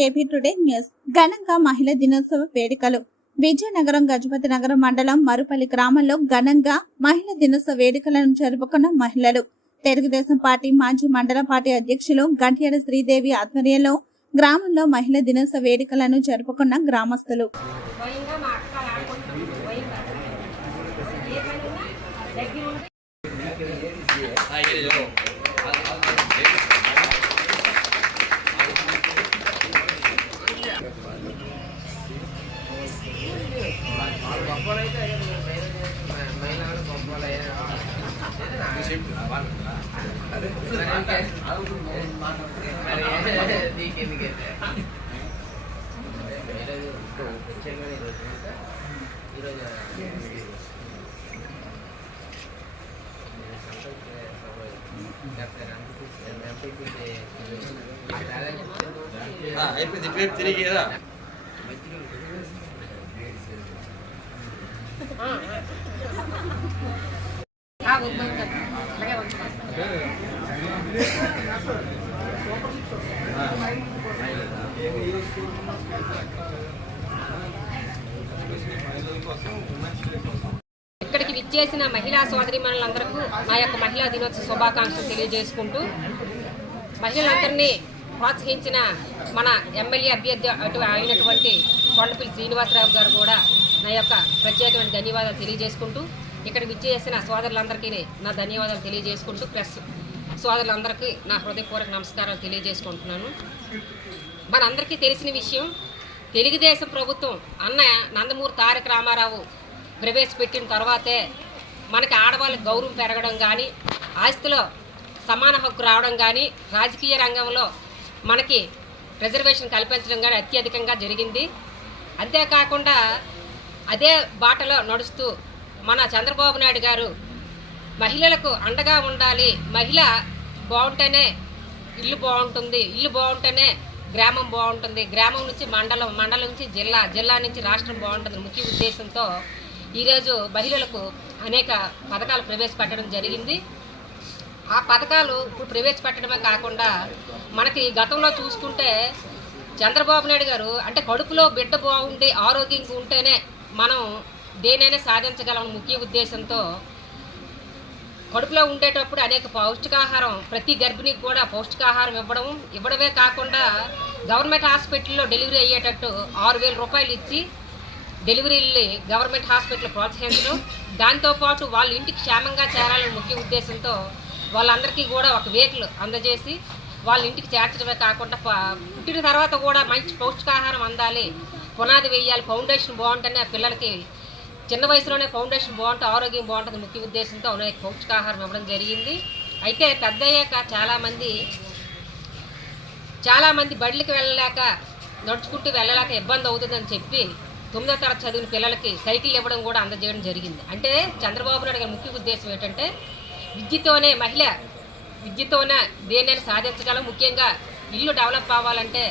To AP today news. ఘనంగా మహిళా దినోత్సవ వేడుకలు. విజయనగరం గజపతి నగరం మండలం మరుపల్లి గ్రామంలో ఘనంగా మహిళా దినోత్సవ వేడుకలను జరుపుకున్న మహిళలు. తెలుగుదేశం పార్టీ మాజీ మండల పార్టీ అధ్యక్షులు గంట్యాడ శ్రీదేవి ఆధ్వర్యంలో గ్రామంలో మహిళా దినోత్సవ వేడుకలను జరుపుకున్న గ్రామస్తులు. అయిపోయింది. ఇటువైపు తిరిగి కదా ఇక్కడికి విచ్చేసిన మహిళా సోదరిమణులందరికీ నా యొక్క మహిళా దినోత్సవ శుభాకాంక్షలు తెలియజేసుకుంటూ మహిళలందరినీ ప్రోత్సహించిన మన ఎమ్మెల్యే అభ్యర్థి అటు అయినటువంటి కొండపల్లి శ్రీనివాసరావు గారు కూడా నా యొక్క ప్రత్యేకమైన ధన్యవాదాలు తెలియజేసుకుంటూ ఇక్కడ విచ్చేసిన సోదరులందరికీ నా ధన్యవాదాలు తెలియజేసుకుంటూ ప్రెస్ సోదరులందరికీ నా హృదయపూర్వక నమస్కారాలు తెలియజేసుకుంటున్నాను. మనందరికీ తెలిసిన విషయం తెలుగుదేశం ప్రభుత్వం అన్న నందమూరి తారక రామారావు ప్రవేశపెట్టిన తర్వాతే మనకి ఆడవాళ్ళకి గౌరవం పెరగడం కానీ ఆస్తిలో సమాన హక్కు రావడం కానీ రాజకీయ రంగంలో మనకి రిజర్వేషన్ కల్పించడం కానీ అత్యధికంగా జరిగింది. అంతేకాకుండా అదే బాటలో నడుస్తూ మన చంద్రబాబు నాయుడు గారు మహిళలకు అండగా ఉండాలి. మహిళ బాగుంటేనే ఇల్లు బాగుంటుంది. ఇల్లు బాగుంటేనే గ్రామం బాగుంటుంది. గ్రామం నుంచి మండలం మండలం నుంచి జిల్లా జిల్లా నుంచి రాష్ట్రం బాగుంటుంది ముఖ్య ఉద్దేశంతో ఈరోజు మహిళలకు అనేక పథకాలు ప్రవేశపెట్టడం జరిగింది. ఆ పథకాలు ఇప్పుడు ప్రవేశపెట్టడమే కాకుండా మనకి గతంలో చూసుకుంటే చంద్రబాబు నాయుడు గారు అంటే కడుపులో బిడ్డ బాగుండి ఆరోగ్యంగా ఉంటేనే మనం దేనైనా సాధించగలం ముఖ్య ఉద్దేశంతో కడుపులో ఉండేటప్పుడు అనేక పౌష్టికాహారం ప్రతి గర్భిణికి కూడా పౌష్టికాహారం ఇవ్వడం ఇవ్వడమే కాకుండా గవర్నమెంట్ హాస్పిటల్లో డెలివరీ అయ్యేటట్టు ఆరు వేల రూపాయలు ఇచ్చి డెలివరీల్ని గవర్నమెంట్ హాస్పిటల్ ప్రోత్సహించడం. దాంతోపాటు వాళ్ళ ఇంటికి క్షేమంగా చేరాలని ముఖ్య ఉద్దేశంతో వాళ్ళందరికీ కూడా ఒక వెహికల్ అందజేసి వాళ్ళ ఇంటికి చేర్చడమే కాకుండా పుట్టిన తర్వాత కూడా మంచి పౌష్టికాహారం అందాలి. పునాది వేయాలి ఫౌండేషన్ బాగుంటేనే ఆ పిల్లలకి చిన్న వయసులోనే ఫౌండేషన్ బాగుంటే ఆరోగ్యం బాగుంటుంది ముఖ్య ఉద్దేశంతో అనేక పౌష్టికాహారం ఇవ్వడం జరిగింది. అయితే పెద్ద అయ్యాక చాలామంది చాలామంది బడికి వెళ్ళలేక నడుచుకుంటూ వెళ్ళలేక ఇబ్బంది అవుతుందని చెప్పి తొమ్మిదో తరగతి చదివిన పిల్లలకి సైకిల్ ఇవ్వడం కూడా అందజేయడం జరిగింది. అంటే చంద్రబాబు నాయుడు గారి ముఖ్య ఉద్దేశం ఏంటంటే విద్యతోనే మహిళ విద్యతోనే దేనైనా సాధించగలం. ముఖ్యంగా ఇల్లు డెవలప్ అవ్వాలంటే